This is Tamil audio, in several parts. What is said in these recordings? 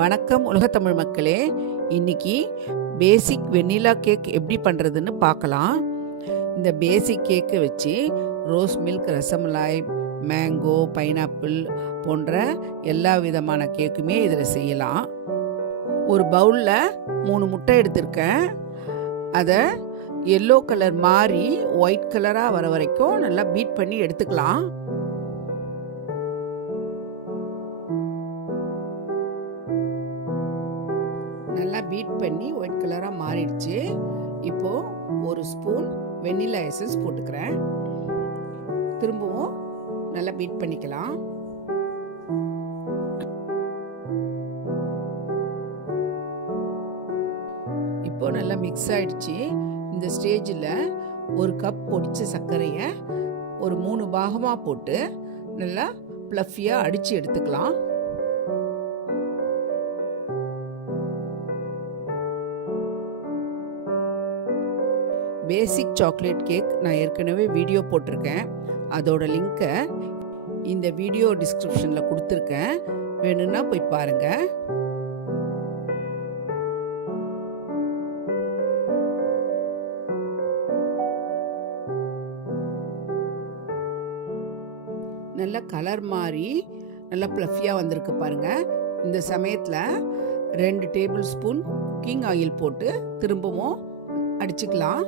வணக்கம் உலகத்தமிழ் மக்களே. இன்னைக்கு பேசிக் வெண்ணிலா கேக் எப்படி பண்ணுறதுன்னு பார்க்கலாம். இந்த பேசிக் கேக்கை வச்சு rose milk rasmalai mango pineapple போன்ற எல்லா விதமான கேக்குமே இதில் செய்யலாம். ஒரு பவுலில் மூணு முட்டை எடுத்திருக்கேன். அதை எல்லோ கலர் மாறி ஒயிட் கலராக வர வரைக்கும் நல்லா பீட் பண்ணி எடுத்துக்கலாம். நல்லா பீட் பண்ணி ஒயிட் கலராக மாறிடுச்சு. இப்போது ஒரு ஸ்பூன் வெண்ணிலா எசன்ஸ் போட்டுக்கிறேன். திரும்பவும் நல்லா பீட் பண்ணிக்கலாம். இப்போ நல்லா மிக்ஸ் ஆயிடுச்சு. இந்த ஸ்டேஜில் ஒரு கப் பொடிச்ச சர்க்கரையை ஒரு மூணு பாகமாக போட்டு நல்லா ப்ளஃபியாக அடித்து எடுத்துக்கலாம். பேசிக் சாக்லேட் கேக் நான் ஏற்கனவே வீடியோ போட்டிருக்கேன். அதோட லிங்க்கை இந்த வீடியோ டிஸ்கிரிப்ஷனில் கொடுத்துருக்கேன். வேணும்னா போய் பாருங்கள் நல்ல கலர் மாறி நல்லா ப்ளஃபியாக வந்திருக்கு பாருங்கள் இந்த சமயத்தில் ரெண்டு டேபிள் ஸ்பூன் குக்கிங் ஆயில் போட்டு திரும்பவும் அடிச்சுக்கலாம்.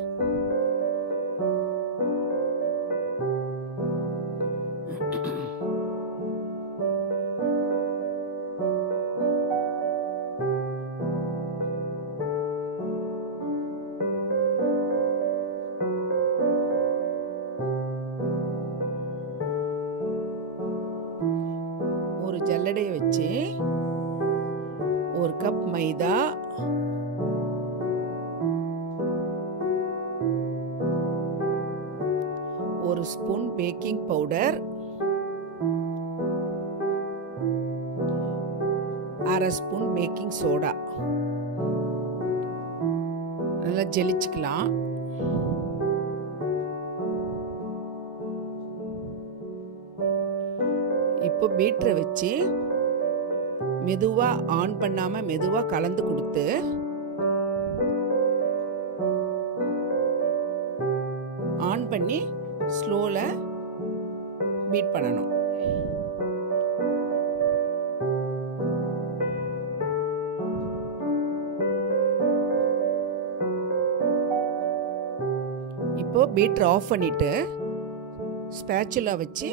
ஒரு வச்சு ஒரு கப் மைதா ஒரு ஸ்பூன் பேக்கிங் பவுடர் அரை ஸ்பூன் பேக்கிங் சோடா நல்லா ஜெலிச்சுக்கலாம். இப்போ பீட்டரை வச்சு மெதுவாக ஆன் பண்ணாமல் மெதுவாக கலந்து கொடுத்து ஆன் பண்ணி ஸ்லோவில் பீட் பண்ணணும். இப்போ பீட்டர் ஆஃப் பண்ணிவிட்டு ஸ்பேச்சுலா வச்சு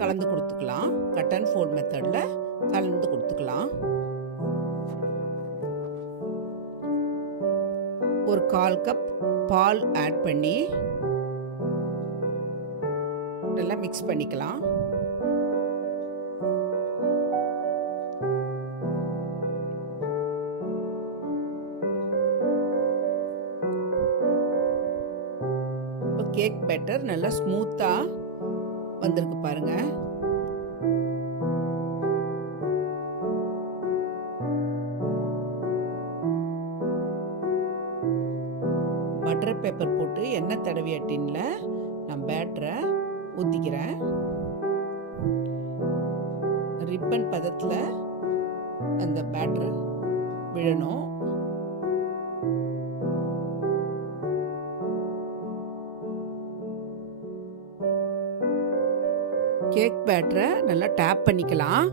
கலந்து கொடுத்துக்கலாம். கட் அண்ட் ஃபோல்ட் மெத்தடில் கலந்து கொடுத்துக்கலாம். ஒரு கால் கப் பால் ஆட் பண்ணி நல்லா மிக்ஸ் பண்ணிக்கலாம். கேக் பேட்டர் நல்லா ஸ்மூத்தாக வந்திருக்கு பாருங்க. பட்டர் பேப்பர் போட்டு எண்ணெய் தடவிய டின்ல நான் பேட்டரை ஊற்றிக்கிறேன் ரிப்பன் பதத்தில் அந்த பேட்டர் விழணும். கேக் பேட்டரை நல்லா டேப் பண்ணிக்கலாம்.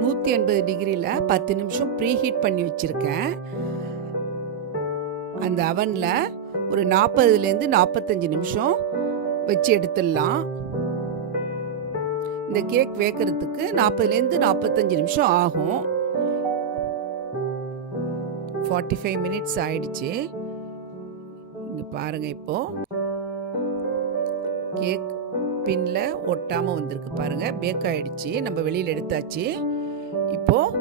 நூற்றி எண்பது டிகிரியில் பத்து நிமிஷம் ப்ரீ ஹீட் பண்ணி வச்சுருக்கேன். அந்த அவனில் ஒரு நாற்பதுலேருந்து நாற்பத்தஞ்சு நிமிஷம் வச்சு எடுத்துடலாம். இந்த கேக் வேக்கிறதுக்கு நாற்பதுலேருந்து நாற்பத்தஞ்சு நிமிஷம் ஆகும். ஃபார்ட்டி ஃபைவ் மினிட்ஸ் ஆயிடுச்சு. இங்கே பாருங்கள் இப்போது கேக் பின்ல ஒட்டாமல் வந்திருக்கு. பாருங்கள் பேக் ஆகிடுச்சி நம்ம வெளியில் எடுத்தாச்சு. இப்போது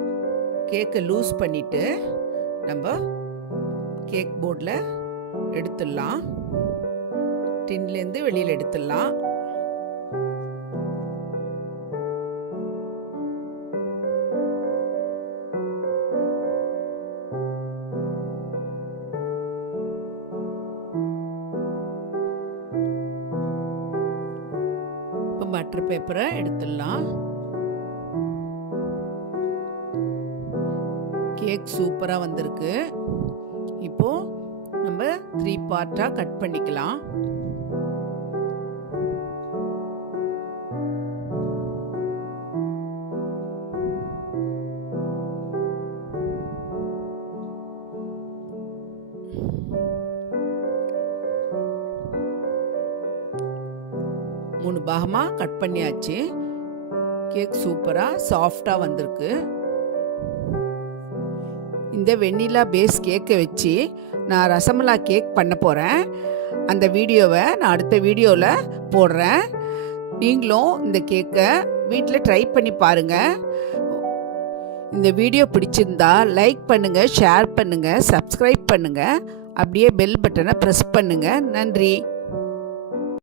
கேக்கை லூஸ் பண்ணிவிட்டு நம்ம கேக் போர்டில் எடுத்துடலாம். டின்லேருந்து வெளியில் எடுத்துடலாம். பட்டர் பேப்பரை எடுத்துடலாம். கேக் சூப்பராக வந்திருக்கு. இப்போது நம்ம த்ரீ பார்ட்டாக கட் பண்ணிக்கலாம். மூணு பாகமாக கட் பண்ணியாச்சு. கேக் சூப்பராக சாஃப்டாக வந்திருக்கு. இந்த வெண்ணிலா பேஸ் கேக்கை வச்சு நான் ரசமலா கேக் பண்ண போகிறேன் அந்த வீடியோவை நான் அடுத்த வீடியோவில் போடுறேன். நீங்களும் இந்த கேக்கை வீட்டில் ட்ரை பண்ணி பாருங்கள் இந்த வீடியோ பிடிச்சிருந்தா லைக் பண்ணுங்கள் ஷேர் பண்ணுங்கள் சப்ஸ்கிரைப் பண்ணுங்கள் அப்படியே பெல் பட்டனை ப்ரெஸ் பண்ணுங்கள் நன்றி.